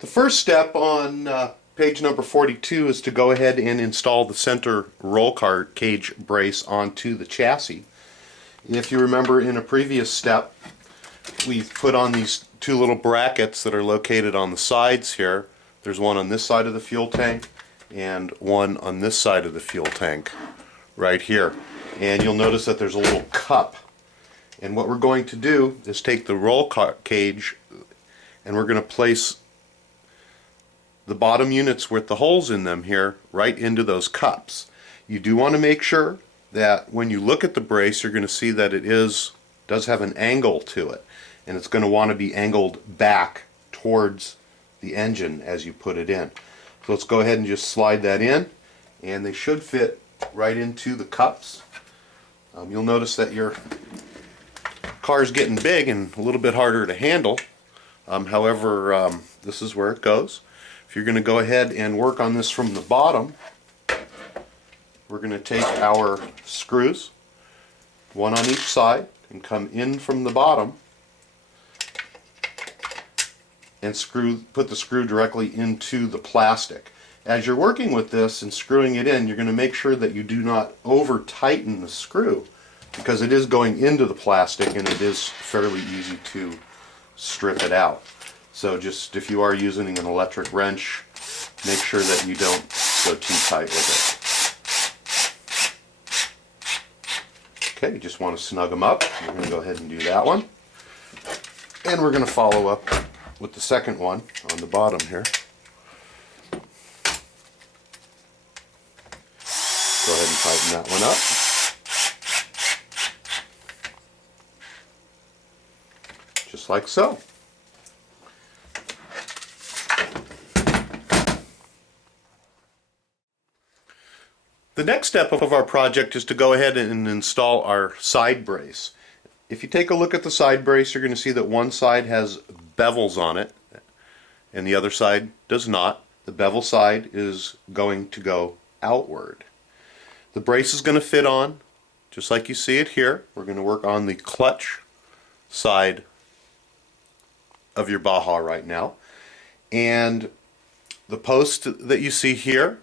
The first step on page number 42 is to go ahead and install the center roll cage brace onto the chassis. If you remember in a previous step, we've put on these two little brackets that are located on the sides here. There's one on this side of the fuel tank and one on this side of the fuel tank right here. And you'll notice that there's a little cup. And what we're going to do is take the roll cage and we're going to place the bottom units with the holes in them here right into those cups. You do want to make sure that when you look at the brace, you're going to see that it does have an angle to it, and it's going to want to be angled back towards the engine as you put it in. So let's go ahead and just slide that in, and they should fit right into the cups. You'll notice that your car's getting big and a little bit harder to handle. However, this is where it goes. If you're going to go ahead and work on this from the bottom, we're going to take our screws, one on each side, and come in from the bottom and put the screw directly into the plastic. As you're working with this and screwing it in, you're going to make sure that you do not over tighten the screw, because it is going into the plastic and it is fairly easy to strip it out. So just if you are using an electric wrench, make sure that you don't go too tight with it. Okay, you just want to snug them up. We're going to go ahead and do that one. And we're going to follow up with the second one on the bottom here. Go ahead and tighten that one up. Just like so. The next step of our project is to go ahead and install our side brace. If you take a look at the side brace, you're going to see that one side has bevels on it and the other side does not. The bevel side is going to go outward. The brace is going to fit on just like you see it here. We're going to work on the clutch side of your Baja right now. And the post that you see here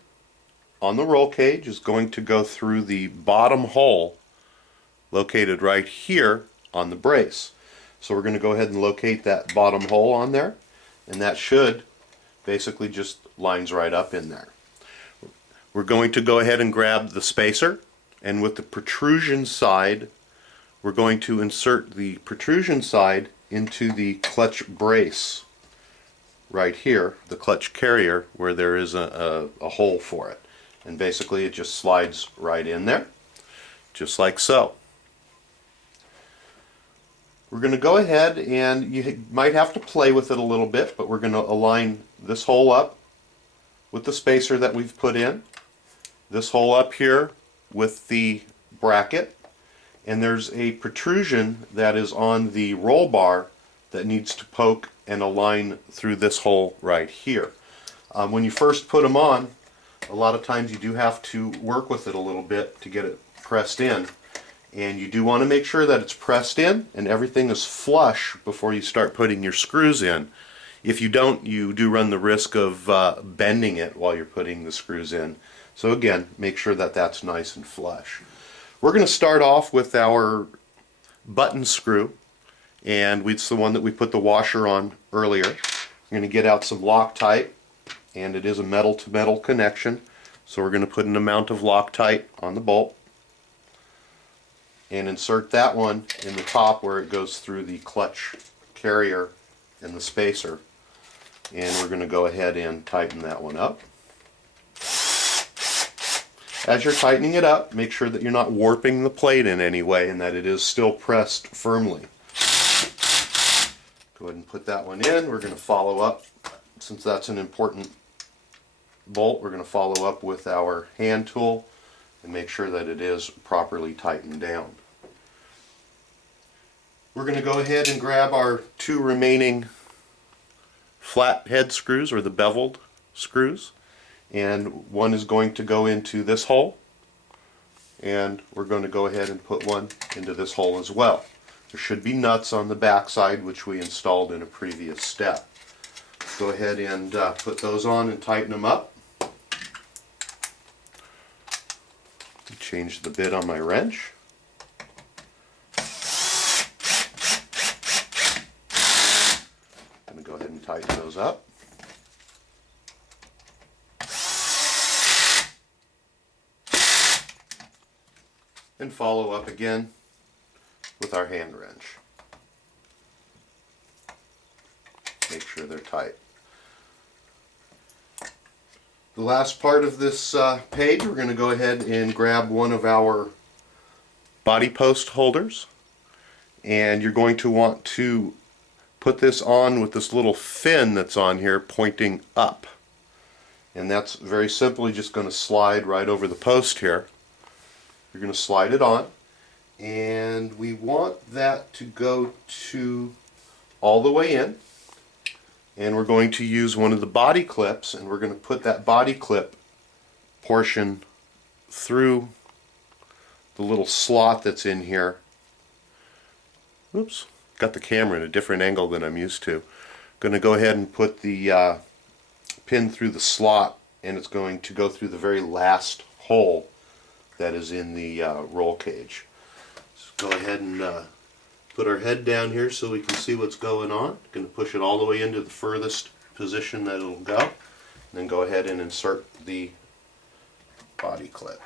on the roll cage is going to go through the bottom hole located right here on the brace. So we're going to go ahead and locate that bottom hole on there, and that should basically just lines right up in there. We're going to go ahead and grab the spacer, and with the protrusion side, we're going to insert the protrusion side into the clutch brace right here, the clutch carrier, where there is a hole for it. And basically it just slides right in there, just like so. We're going to go ahead, and you might have to play with it a little bit, but we're going to align this hole up with the spacer that we've put in, this hole up here with the bracket, and there's a protrusion that is on the roll bar that needs to poke and align through this hole right here. When you first put them on, a lot of times you do have to work with it a little bit to get it pressed in, and you do want to make sure that it's pressed in and everything is flush before you start putting your screws in. If you don't, you do run the risk of bending it while you're putting the screws in. So again, make sure that that's nice and flush. We're going to start off with our button screw, and it's the one that we put the washer on earlier. We're going to get out some Loctite, and it is a metal-to-metal connection, so we're going to put an amount of Loctite on the bolt and insert that one in the top where it goes through the clutch carrier and the spacer, and we're going to go ahead and tighten that one up. As you're tightening it up, make sure that you're not warping the plate in any way and that it is still pressed firmly. Go ahead and put that one in. We're going to follow up, since that's an important bolt, we're going to follow up with our hand tool and make sure that it is properly tightened down. We're going to go ahead and grab our two remaining flat head screws, or the beveled screws, and one is going to go into this hole, and we're going to go ahead and put one into this hole as well. There should be nuts on the back side, which we installed in a previous step. Go ahead and put those on and tighten them up. Change the bit on my wrench. I'm going to go ahead and tighten those up. And follow up again with our hand wrench. Make sure they're tight. The last part of this page, we're going to go ahead and grab one of our body post holders, and you're going to want to put this on with this little fin that's on here pointing up, and that's very simply just going to slide right over the post here. You're going to slide it on, and we want that to go to all the way in. And we're going to use one of the body clips, and we're going to put that body clip portion through the little slot that's in here. Oops, got the camera in a different angle than I'm used to. Going to go ahead and put the pin through the slot, and it's going to go through the very last hole that is in the roll cage. So go ahead and put our head down here so we can see what's going on. Going to push it all the way into the furthest position that it'll go. And then go ahead and insert the body clip.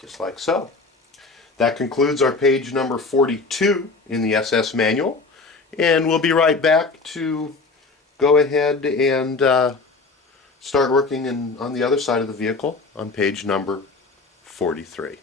Just like so. That concludes our page number 42 in the SS manual. And we'll be right back to go ahead and start working on the other side of the vehicle on page number 43.